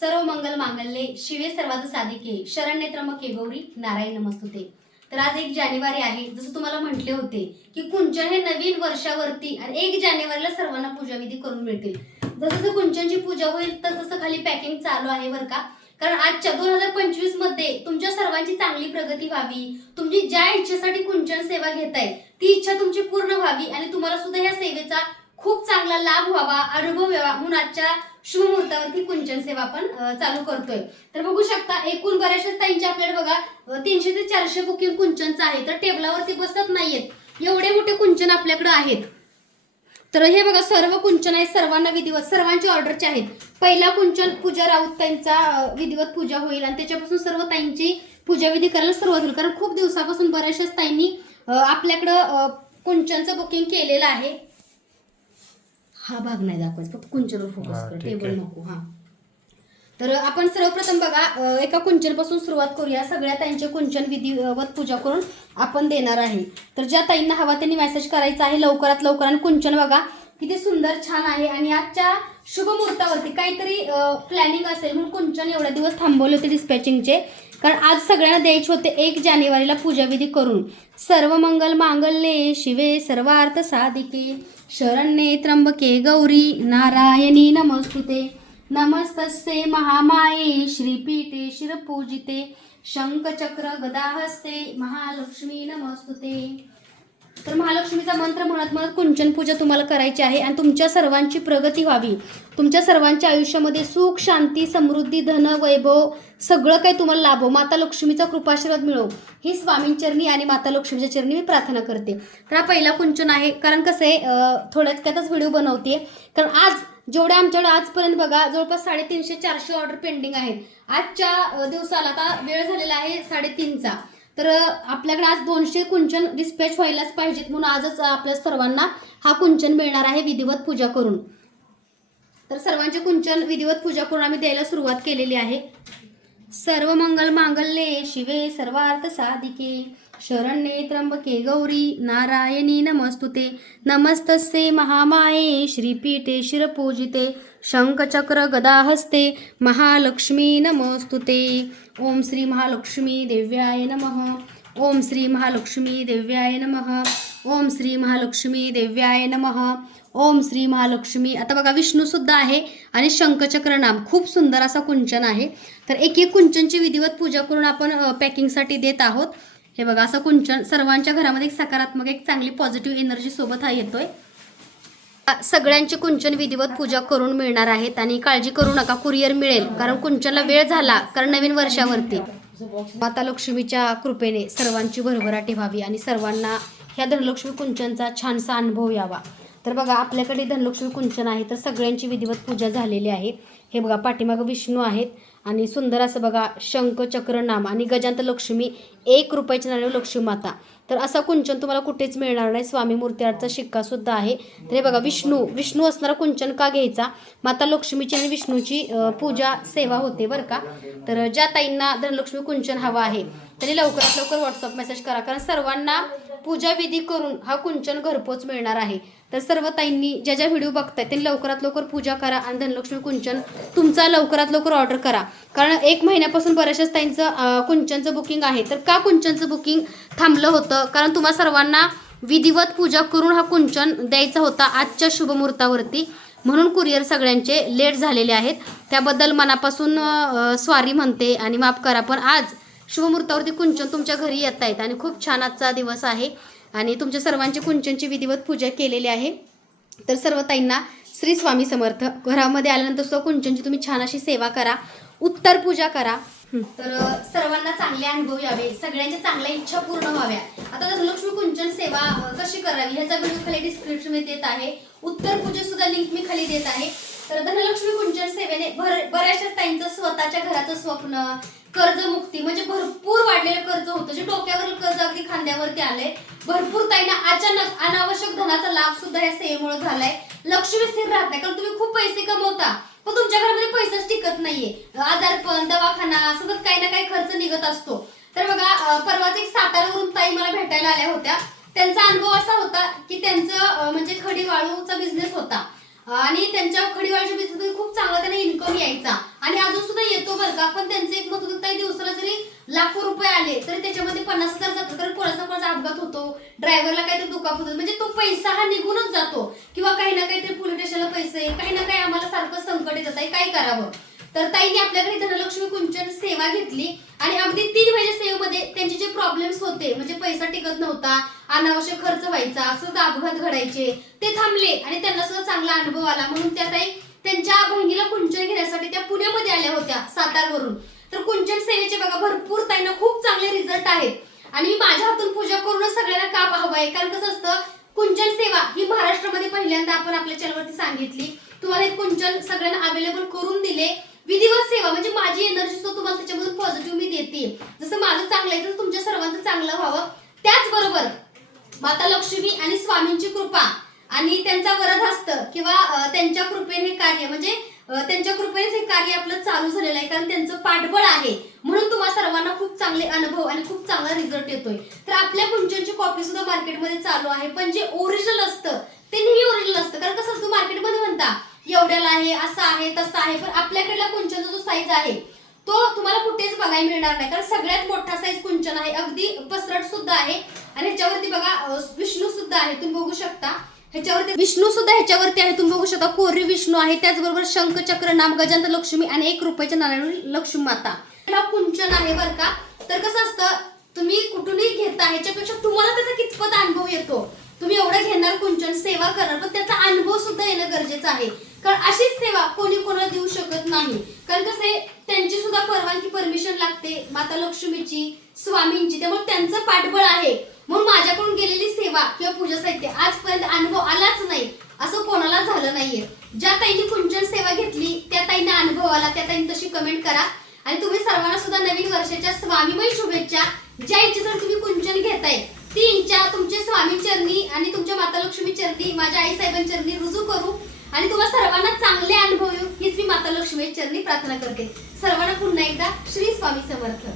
सर्व मंगल मांगल्ये शिवे सर्वात साधिके शरण्य त्र्यंबके गौरी नारायण नमस्तुते. तर आज एक जानेवारी आहे. जसं तुम्हाला म्हटले होते की कुंचन हे नवीन वर्षावरती आणि एक जानेवारीला सर्वांना पूजाविधी करून मिळतील. जसं जसं कुंचनची पूजा होईल तसं तसं खाली पॅकिंग चालू आहे बरं का. कारण आजच्या दोन हजार पंचवीसमध्ये तुमच्या सर्वांची चांगली प्रगती व्हावी. तुमची ज्या इच्छेसाठी कुंचन सेवा घेताय ती इच्छा तुमची पूर्ण व्हावी आणि तुम्हाला सुद्धा या सेवेचा खूप चांगला लाभ व्हावा अनुभव यावा म्हणून आजच्या शुभमुहूर्तावरती कुंचन सेवा आपण चालू करतोय. तर बघू शकता एकूण बऱ्याचशा ताईंची आपल्याला बघा तीनशे ते चारशे बुकिंग कुंचनचं आहे. तर टेबलावरती बसत नाहीयेत. एवढे मोठे कुंचन आपल्याकडे आहेत. तर हे बघा सर्व कुंचन आहेत सर्वांना विधिवत सर्वांचे ऑर्डरचे आहेत. पहिला कुंचन पूजा राऊत त्यांचा विधिवत पूजा होईल आणि त्याच्यापासून सर्व ताईंची पूजाविधी करायला सुरुवात होईल. कारण खूप दिवसापासून बऱ्याचशाच ताईंनी आपल्याकडं कुंचनचं बुकिंग केलेलं आहे. हा भाग नाही दाखवायचा फक्त कुंचनवर फोकस कर टेबल. नको हा. तर आपण सर्वप्रथम बघा एका कुंचनपासून सुरुवात करूया. सगळ्या ताईंचे कुंचन विधिवत पूजा करून आपण देणार आहे. तर ज्या ताईंना हवा त्यांनी मेसेज करायचा आहे लवकरात लवकर. आणि कुंचन बघा किती सुंदर छान आहे. आणि आजच्या शुभ मुहूर्तावरती काहीतरी प्लॅनिंग असेल म्हणून कुंचन एवढ्या दिवस थांबवले होते डिस्पॅचिंगचे कारण आज सगळ्यांना द्यायचे होते एक जानेवारीला पूजाविधी करून. सर्व मंगल मांगल्ये शिवे सर्वार्थ साधिके. शरण्ये त्र्यंबके गौरी नारायणी नमस्तुते. नमस्तस्ये महामाये श्रीपीठे शिरपूजिते. शंखचक्र गदाहस्ते महालक्ष्मी नमस्तुते. तर महालक्ष्मीचा मंत्र म्हणत म्हणत कुंचन पूजा तुम्हाला करायची आहे आणि तुमच्या सर्वांची प्रगती व्हावी. तुमच्या सर्वांच्या आयुष्यामध्ये सुख शांती समृद्धी धन वैभव सगळं काही तुम्हाला लाभो. माता लक्ष्मीचा कृपाशीर्वाद मिळो. ही स्वामींचरणी आणि माता लक्ष्मीच्या चरणी मी प्रार्थना करते. तर हा पहिला कुंचन आहे. कारण कसं आहे अं, थोड्यात व्हिडिओ बनवते कारण आज जेवढ्या आमच्याकडे आजपर्यंत बघा जवळपास साडेतीनशे चारशे ऑर्डर पेंडिंग आहेत. आजच्या दिवसाला आता वेळ झालेला आहे साडेतीनचा. तर आपल्याकडे आज दोनशे कुंचन डिस्पॅच व्हायलाच पाहिजेत म्हणून आजच आपल्या सर्वांना हा कुंचन मिळणार आहे विधिवत पूजा करून. तर सर्वांचे कुंचन विधिवत पूजा करून आम्ही द्यायला सुरुवात केलेली आहे. सर्व मंगल मांगल्ये शिवे सर्वार्थ साधिके. शरण्ये त्र्यंबके गौरी नारायणी नमस्तुते. नमस्तस्ये महामाये श्रीपीठे शिरपूजिते. शंखचक्र गदाहस्ते महालक्ष्मी नमस्तुते ओम श्री महालक्ष्मी देव्याय नमः। ओम श्री महालक्ष्मी देव्याय नमः। ओम श्री महालक्ष्मी देव्याय नमः। ओम श्री महालक्ष्मी आता बघा विष्णू सुद्धा आहे आणि शंखचक्र नाम खूप सुंदर असा कुंचन आहे. तर एक एक कुंचनची विधिवत पूजा करून आपण पॅकिंगसाठी देत आहोत. हे बघा असं कुंचन सर्वांच्या घरामध्ये एक सकारात्मक एक चांगली पॉझिटिव्ह एनर्जी सोबत हा येतोय. सगळ्यांची कुंचन विधिवत पूजा करून मिळणार आहेत आणि काळजी करू नका कुरिअर मिळेल. कारण कुंचनला वेळ झाला कारण नवीन वर्षावरती. माता लक्ष्मीच्या कृपेने सर्वांची भरभराटी व्हावी आणि सर्वांना ह्या धनलक्ष्मी कुंचनचा छानसा अनुभव यावा. तर बघा आपल्याकडे धनलक्ष्मी कुंचन आहे तर सगळ्यांची विधिवत पूजा झालेली आहे. हे बघा पाठीमागं विष्णू आहेत आणि सुंदर असं बघा शंख चक्र नाम आणि गजांत लक्ष्मी एक रुपयाची नाणे लक्ष्मी माता. तर असा कुंचन तुम्हाला कुठेच मिळणार नाही. स्वामी मूर्तीआरचा शिक्का सुद्धा आहे. तर हे बघा विष्णू विष्णू असणारा कुंचन का घ्यायचा? माता लक्ष्मीची आणि विष्णूची पूजा सेवा होते बरं का. तर ज्या ताईंना धनलक्ष्मी कुंचन हवा आहे त्यांनी लवकरात लवकर व्हॉट्सअप मेसेज करा. कारण सर्वांना पूजा विधी करून हा कुंचन घरपोच मिळणार आहे. तर सर्व ताईंनी ज्या ज्या व्हिडिओ बघताय ते लवकरात लवकर पूजा करा आणि धनलक्ष्मी कुंचन तुमचा लवकरात लवकर ऑर्डर करा. कारण एक महिन्यापासून बऱ्याचशाच ताईंचं कुंचनचं बुकिंग आहे. तर का कुंचनचं बुकिंग थांबलं होतं? कारण तुम्हा सर्वांना विधिवत पूजा करून हा कुंचन द्यायचा होता आजच्या शुभमुहूर्तावरती. म्हणून कुरिअर सगळ्यांचे लेट झालेले आहेत. त्याबद्दल मनापासून स्वारी म्हणते आणि माफ करा. पण आज शुभमुहूर्तावरती कुंचन तुमच्या घरी येत आहेत आणि खूप छान आजचा दिवस आहे. आणि तुमच्या सर्वांची कुंचनची विधिवत पूजा केलेली आहे. तर सर्व ताईंना श्री स्वामी समर्थ. घरामध्ये आल्यानंतर सुद्धा कुंचनची तुम्ही छान अशी सेवा करा. उत्तर पूजा करा. तर सर्वांना चांगले अनुभव यावे. सगळ्यांच्या चांगल्या इच्छा पूर्ण व्हाव्या. आता धनलक्ष्मी कुंचन सेवा कशी करावी ह्याचा व्हिडिओ खाली डिस्क्रिप्शनमध्ये देत आहे. उत्तर पूजे सुद्धा लिंक मी खाली देत आहे. तर धनलक्ष्मी कुंचन सेवेने बऱ्याचशा ताईंचं स्वतःच्या घराचं स्वप्न कर्जमुक्ती म्हणजे भरपूर वाढलेलं कर्ज होतं. जे डोक्यावरील कर्ज अगदी खांद्यावरती आलंय भरपूर ताईंना अचानक अनावश्यक धनाचा लाभ सुद्धा या सेवेमुळे झालाय. लक्ष्मी स्थिर राहत नाही कारण तुम्ही खूप पैसे कमवता. पण तुमच्या घरामध्ये पैसाच टिकत नाहीये. आजारपण दवाखाना सतत काही ना काही खर्च निघत असतो. तर बघा परवाच एक सातारावरून ताई मला भेटायला आल्या होत्या. त्यांचा अनुभव असा होता की त्यांचं म्हणजे खडी वाळूचा बिझनेस होता. आणि त्यांच्या खडीवाळच्या बिझनेसमध्ये खूप चांगला त्यांना इन्कम यायचा. आणि अजून सुद्धा येतो बरं का पण त्यांचं एक मत होतं काही दिवसाला जरी लाखो रुपये आले तरी त्याच्यामध्ये पन्नास हजार जातात कारण कोणाचा कोणाचा अपघात होतो? ड्रायव्हरला काहीतरी दुखापत होतो. म्हणजे तो पैसा हा निघूनच जातो. किंवा काही ना काहीतरी पोलीस स्टेशनला पैसे काही ना काही आम्हाला सारखं संकट येतात काय करावं? तर ताईने आपल्याकडे धनलक्ष्मी कुंचन सेवा घेतली आणि अगदी तीन महिने सेवेमध्ये त्यांचे जे प्रॉब्लेम्स होते म्हणजे पैसा टिकत नव्हता अनावश्यक खर्च व्हायचा सुद्धा अपघात घडायचे ते थांबले आणि त्यांना सुद्धा चांगला अनुभव आला. म्हणून त्या ताई त्यांच्या बहिणीला कुंचन घेण्यासाठी त्या पुण्यामध्ये आल्या होत्या सातारवरून. तर कुंचन सेवेचे बघा भरपूर ताईंना खूप चांगले रिझल्ट आहेत. आणि मी माझ्या हातून पूजा करूनच सगळ्यांना का हवं कारण कसं असतं कुंचन सेवा ही महाराष्ट्रामध्ये पहिल्यांदा आपण आपल्या चॅनलवरती सांगितली. तुम्हाला हे कुंचन सगळ्यांना अवेलेबल करून दिले. विधिवत सेवा म्हणजे माझी एनर्जी सुद्धा तुम्हाला त्याच्यामधून पॉझिटिव्ह मी देते. जसं माझं चांगलं आहे तसं तुमच्या सर्वांचं चांगलं व्हावं. त्याचबरोबर माता लक्ष्मी आणि स्वामींची कृपा आणि त्यांचा वरदहस्त किंवा त्यांच्या कृपेने हे कार्य म्हणजे त्यांच्या कृपेनेच हे कार्य आपलं चालू झालेलं आहे. कारण त्यांचं पाठबळ आहे. म्हणून तुम्हा सर्वांना खूप चांगले अनुभव आणि खूप चांगला रिझल्ट येतोय. तर आपल्या कुंचनची कॉपी सुद्धा मार्केटमध्ये चालू आहे. पण जे ओरिजिनल असतं ते नेहमी ओरिजिनल असतं कारण कसं असतं मार्केटमध्ये म्हणता एवढ्याला आहे असं आहे तसं आहे पण आपल्याकडला कुंचनचा जो साईज आहे तो तुम्हाला कुठेच बघायला मिळणार नाही. कारण सगळ्यात मोठा साईज कुंचन आहे. अगदी पसरट सुद्धा आहे. आणि ह्याच्यावरती बघा विष्णू सुद्धा आहे. तुम्ही बघू शकता. ह्याच्यावरती विष्णू सुद्धा ह्याच्यावरती आहे. तुम्ही बघू शकता कोरी विष्णू आहे. त्याचबरोबर शंख चक्र नाम गजांत लक्ष्मी आणि एक रुपयाच्या नारायण लक्ष्मी माता. हा कुंचन आहे बरं का? तर कसं असतं तुम्ही कुठूनही घेता ह्याच्यापेक्षा तुम्हाला त्याचा कितपत अनुभव येतो? तुम्ही एवढं घेणार कुंचन सेवा करणार पण त्याचा अनुभव सुद्धा येणं गरजेचं आहे. कारण अशीच सेवा कोणी कोणाला देऊ शकत नाही. कारण कसं आहे त्यांची सुद्धा परवानगी परमिशन लागते. माता लक्ष्मीची स्वामींची. त्यामुळे त्यांचं पाठबळ आहे. म्हणून माझ्याकडून गेलेली सेवा किंवा पूजा साहित्य आजपर्यंत अनुभव आलाच नाही. असं कोणाला झालं नाहीये. ज्या ताईंनी कुंचन सेवा घेतली त्या ताईंना अनुभव आला. त्या ताईंनी तशी कमेंट करा. आणि तुम्ही सर्वांना सुद्धा नवीन वर्षाच्या स्वामीमय शुभेच्छा. ज्या इच्छेचं तुम्ही कुंचन घेताय ती इच्छा तुमच्या स्वामी चरणी आणि तुमच्या माता लक्ष्मी चरणी माझ्या आई साहेबांचरणी रुजू करू. आणि तुम्हाला सर्वांना चांगले अनुभव येऊ हीच मी माता लक्ष्मी चरणी प्रार्थना करते. सर्वांना पुन्हा एकदा श्री स्वामी समर्थ.